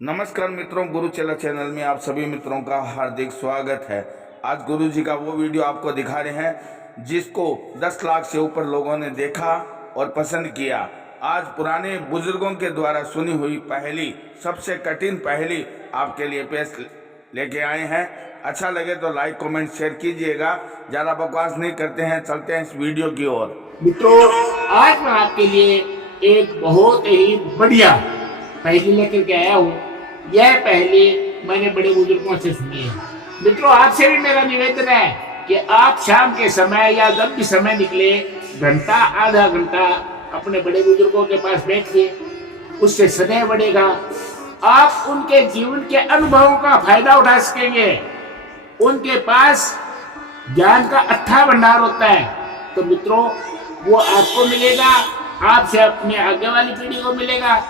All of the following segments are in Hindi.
नमस्कार मित्रों, गुरुचेला चैनल में आप सभी मित्रों का हार्दिक स्वागत है। आज गुरु जी का वो वीडियो आपको दिखा रहे हैं जिसको 10 लाख से ऊपर लोगों ने देखा और पसंद किया। आज पुराने बुजुर्गों के द्वारा सुनी हुई पहेली, सबसे कठिन पहेली आपके लिए पेश लेके आए हैं। अच्छा लगे तो लाइक कमेंट शेयर कीजिएगा। ज़्यादा बकवास नहीं करते हैं, चलते हैं इस वीडियो की ओर। मित्रों, आज मैं आपके लिए एक बहुत ही बढ़िया पहेली लेकर के आया हूँ। यह पहेली मैंने बड़े बुजुर्गों से सुनी है। मित्रों, आपसे भी मेरा निवेदन है कि आप शाम के समय या जब भी समय निकले, घंटा आधा घंटा अपने बड़े बुजुर्गों के पास बैठिए, उससे स्नेह बढ़ेगा। आप उनके जीवन के अनुभवों का फायदा उठा सकेंगे। उनके पास ज्ञान का अथाह भंडार होता है। तो मित्रों, वो आपको मिलेगा, आपसे अपने आगे वाली पीढ़ी को मिलेगा।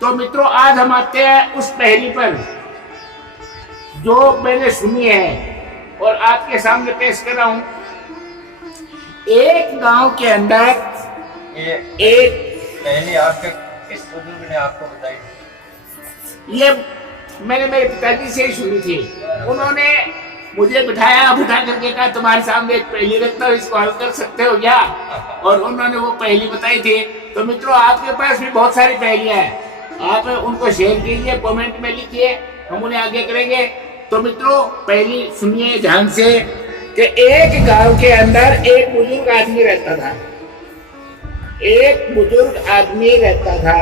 तो मित्रों, आज हम आते हैं उस पहेली पर जो मैंने सुनी है और आपके सामने पेश कर रहा हूं। एक गांव के अंदर एक पहले आपके किस बुजुर्ग ने आपको बताई? ये मैंने मेरे पिताजी से ही सुनी थी। उन्होंने मुझे बिठा करके कहा, तुम्हारे सामने एक पहेली रखता हूं, इसको हल कर सकते हो क्या? और उन्होंने वो पहेली बताई थी। तो मित्रों, आपके पास भी बहुत सारी पहेलियां हैं, आप उनको शेयर कीजिए, कमेंट में लिखिए, हम उन्हें आगे करेंगे। तो मित्रों, पहली सुनिए ध्यान से कि एक गांव के अंदर एक बुजुर्ग आदमी रहता था। एक बुजुर्ग आदमी रहता था।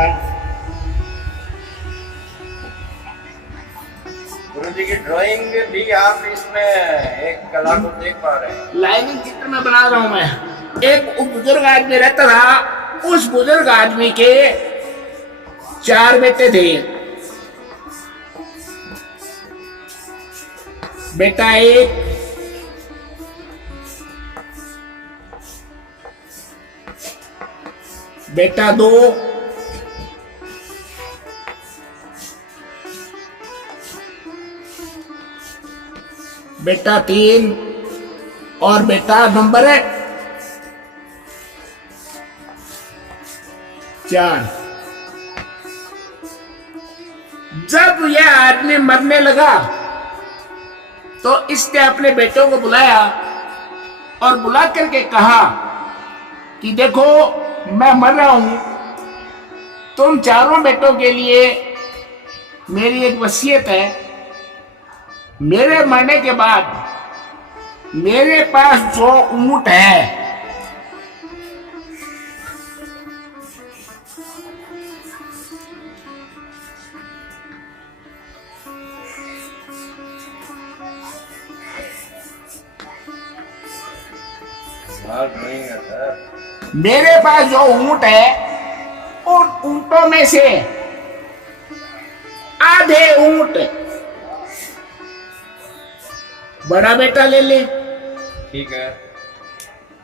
गुरु जी की ड्राइंग भी आप इसमें एक कला को देख पा रहे हैं। लाइनिंग चित्र में बना रहा हूं मैं। एक बुजुर्ग आदमी रहता था। उस बुजुर्ग आदमी के 4 बेटे थे। बेटा 1, बेटा 2, बेटा 3 और बेटा नंबर 4। जब यह आदमी मरने लगा तो इसने अपने बेटों को बुलाया और बुला करके कहा कि देखो, मैं मर रहा हूं, तुम चारों बेटों के लिए मेरी एक वसीयत है। मेरे मरने के बाद मेरे पास जो ऊंट है, मेरे पास जो ऊंट है, उन ऊंटों में से आधे ऊंट बड़ा बेटा ले ले। ठीक है।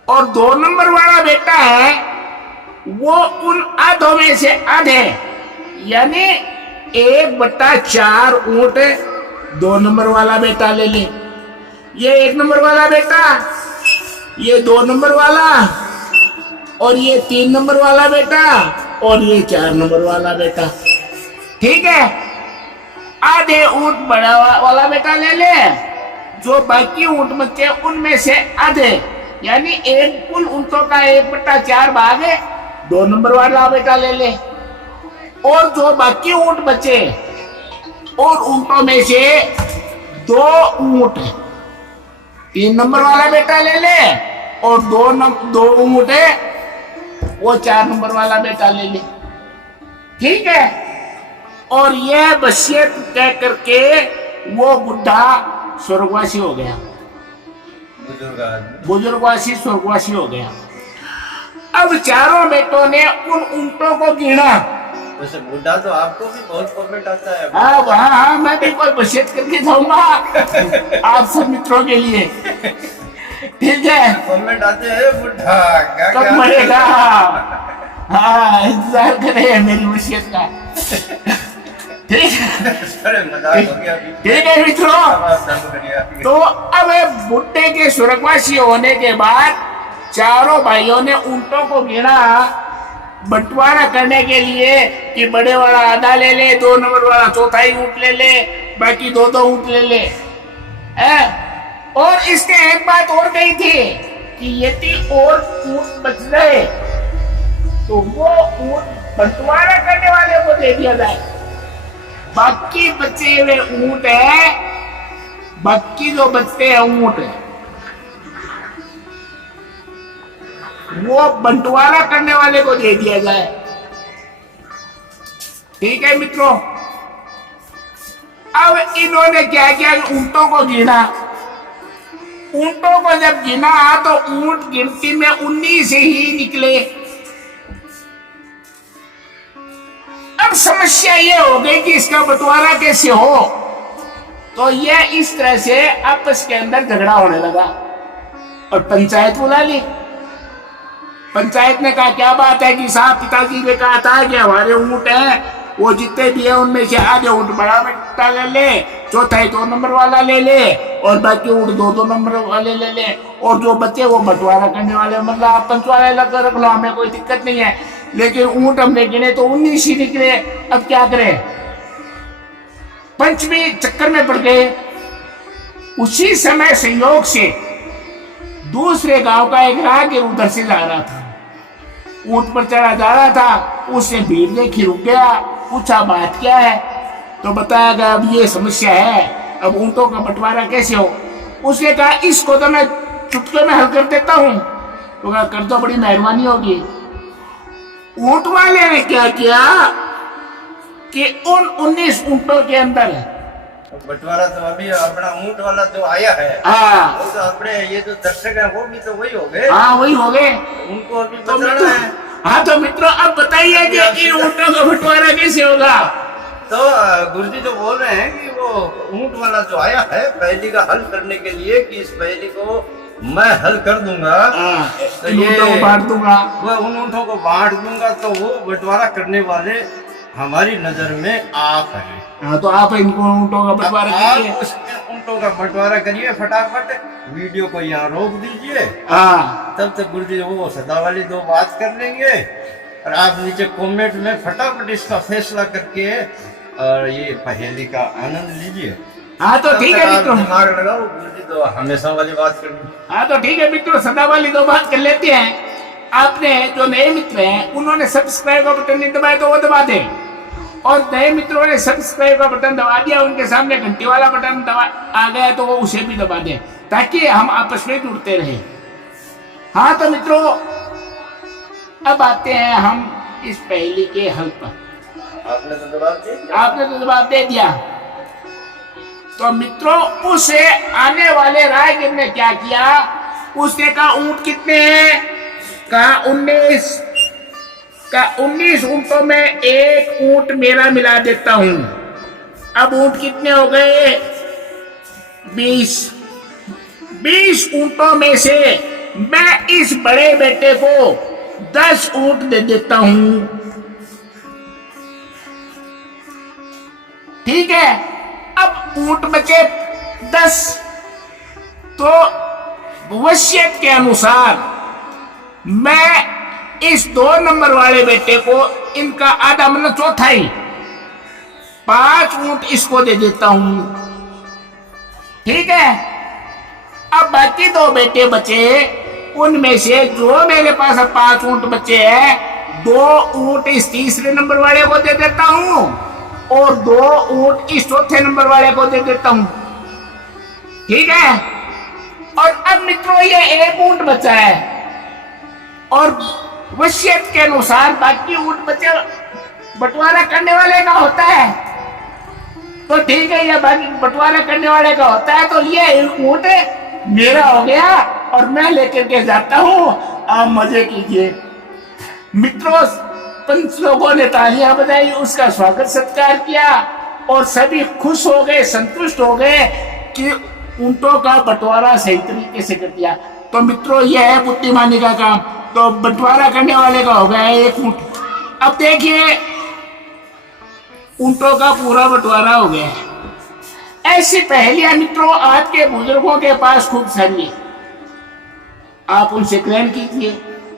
और 2 नंबर वाला बेटा है, वो उन आधों में से आधे, यानी 1/4 ऊंट 2 नंबर वाला बेटा ले ले। ये 1 नंबर वाला बेटा, ये 2 नंबर वाला, और ये 3 नंबर वाला बेटा, और ये 4 नंबर वाला बेटा। ठीक है। आधे ऊंट बड़ा वाला बेटा ले ले, जो बाकी ऊंट बचे उनमें से आधे, यानी एक कुल ऊंटों का 1/4 भाग 2 नंबर वाला बेटा ले ले। और जो बाकी ऊंट बचे, और ऊंटों में से 2 ऊंट 3 नंबर वाला बेटा ले ले, और 2 ऊंट वो 4 नंबर वाला बेटा ले ले। ठीक है। और यह वसीयत कह करके वो बुढ़ा स्वर्गवासी हो गया। बुजुर्गवासी स्वर्गवासी हो गया। अब चारों बेटों ने उन ऊंटों को गिना। वैसे बुढ़ा तो आपको भी बहुत कमेंट आता है। हाँ, मैं भी कोई वसीयत करके जाऊंगा आप सब मित्रों के लिए। ठीक है। कमेंट आते हैं, बुढ़ा कब मरेगा? हाँ, इंतजार करे मेरी वसीयत का। ठीक है मित्रों। तो अब बुढ़े के स्वर्गवासी होने के बाद चारों भाइयों ने ऊंटों को गिना बंटवारा करने के लिए कि बड़े वाला आधा ले ले, 2 नंबर वाला चौथाई ऊँट ले ले, बाकी 2-2 ऊँट ले ले। और इसने एक बात और कही थी कि यदि और ऊँट बच गए तो वो ऊँट बंटवारा करने वाले को दे दिया जाए। बाकी बचे हुए ऊँट है, बाकी जो बचते हैं ऊँट वो बंटवारा करने वाले को दे दिया जाए। ठीक है मित्रों, अब इन्होंने क्या किया, ऊँटों को गिना। ऊँटों को जब गिना तो ऊँट गिनती में 19 ही निकले। अब समस्या ये हो गई कि इसका बंटवारा कैसे हो। तो ये इस तरह से आपस के अंदर झगड़ा होने लगा और पंचायत बुला ली। पंचायत ने कहा क्या बात है कि साहब पिताजी ने कहा था कि हमारे ऊँट हैं, वो जितने भी है उनमें से आधे ऊँट बड़ा बेटा ले ले, चौथाई 2 नंबर वाला ले ले, और बाकी ऊँट 2-2 नंबर वाले ले ले, और जो बच्चे वो बंटवारा करने वाले, मतलब आप पंचवारा लगा रख लो, हमें कोई दिक्कत नहीं है। लेकिन ऊँट हमने गिने तो 19 ही निकले। अब क्या करें, पंच भी चक्कर में पड़ गए। उसी समय संयोग से दूसरे गांव का एक राहगीर उधर से जा रहा था, ऊँट पर चढ़ा जा रहा था। उसने भीड़ देखी, रुक गया, पूछा बात क्या है। तो बताया गया अब ये समस्या है, अब ऊँटों का बंटवारा कैसे हो। उसने कहा इसको तो मैं चुटकी में हल कर देता हूँ। तो कहा कर दो, बड़ी मेहरबानी होगी। ऊँट वाले ने क्या किया कि उन 19 ऊँटों के अंदर बंटवारा तो अभी अपना ऊँट वाला जो आया है, हाँ, वो तो अपने ये जो दर्शक है वो भी तो वही हो गए। हाँ वही हो गए। उनको अभी तो बचाना है। हाँ तो मित्रों अब बताइए कि इन ऊँटों का बंटवारा कैसे होगा। तो गुरुजी जो बोल रहे हैं कि वो ऊँट वाला जो आया है पहेली का हल करने के लिए, कि इस पहेली को मैं हल कर दूंगा, तो इन ऊँटों को बांट दूंगा, वो उन ऊँटों को बांट दूंगा, तो वो बंटवारा करने वाले हमारी नजर में आप हैं। हाँ तो आप इनको ऊँटों का बंटवारा कीजिए। आप उस ऊँटों का बंटवारा करिए, फटाफट वीडियो को यहाँ रोक दीजिए। हाँ तब तक गुरुजी वो सदा वाली 2 बात कर लेंगे, और आप नीचे कमेंट में फटाफट इसका फैसला करके और ये पहेली का आनंद लीजिए। हाँ तो ठीक है मित्रों, दिमाग लगाओ, गुरुजी तो हमेशा वाली बात करनी। हाँ तो ठीक है मित्रों, सदा वाली 2 बात कर लेते हैं। आपने जो नए मित्र हैं उन्होंने सब्सक्राइब का बटन नहीं दबाया तो वो दबा दें, और नए मित्रों ने सब्सक्राइब का बटन दबा दिया, उनके सामने घंटी वाला बटन दबा आ गया तो वो उसे भी दबा दें, ताकि हम आपस में जुड़ते रहे। हाँ तो मित्रों अब आते हैं हम इस पहेली के हल पर। आपने तो जवाब दिया। आपने तो जवाब दे दिया। तो मित्रों उसे आने वाले राहगीर ने क्या किया, उसने कहा ऊँट कितने हैं, कहा 19। का 19 ऊँटों में एक ऊँट मेरा मिला देता हूं। अब ऊँट कितने हो गए, 20। 20 ऊँटों में से मैं इस बड़े बेटे को 10 ऊँट दे देता हूं। ठीक है, अब ऊँट बचे 10। तो वसीयत के अनुसार मैं इस 2 नंबर वाले बेटे को इनका आधा मतलब चौथाई 5 ऊँट इसको दे देता हूं। ठीक है, अब बाकी 2 बेटे बचे, उनमें से जो मेरे पास 5 ऊँट बचे हैं, 2 ऊँट इस तीसरे नंबर वाले को दे देता हूं और 2 ऊँट इस चौथे नंबर वाले को दे देता हूं। ठीक है, और अब मित्रों ये 1 ऊँट बचा है और वसीयत के अनुसार बाकी ऊँट बचे बंटवारा करने वाले का होता है। तो ठीक है, ये बंटवारा करने वाले का होता है, तो ये ऊँट मेरा हो गया और मैं लेकर के जाता हूँ, आप मजे कीजिए। मित्रों पंच लोगों ने तालियां बजाई, उसका स्वागत सत्कार किया और सभी खुश हो गए, संतुष्ट हो गए कि ऊँटों का बंटवारा सही तरीके से कर दिया। तो मित्रों यह है बुद्धिमानी का काम। तो बंटवारा करने वाले का हो गया 1 ऊँट। अब देखिए ऊँटों का पूरा बंटवारा हो गया है। ऐसी पहेलियां मित्रों आज के बुजुर्गों के पास खूब सारी है, आप उनसे ग्रहण कीजिए।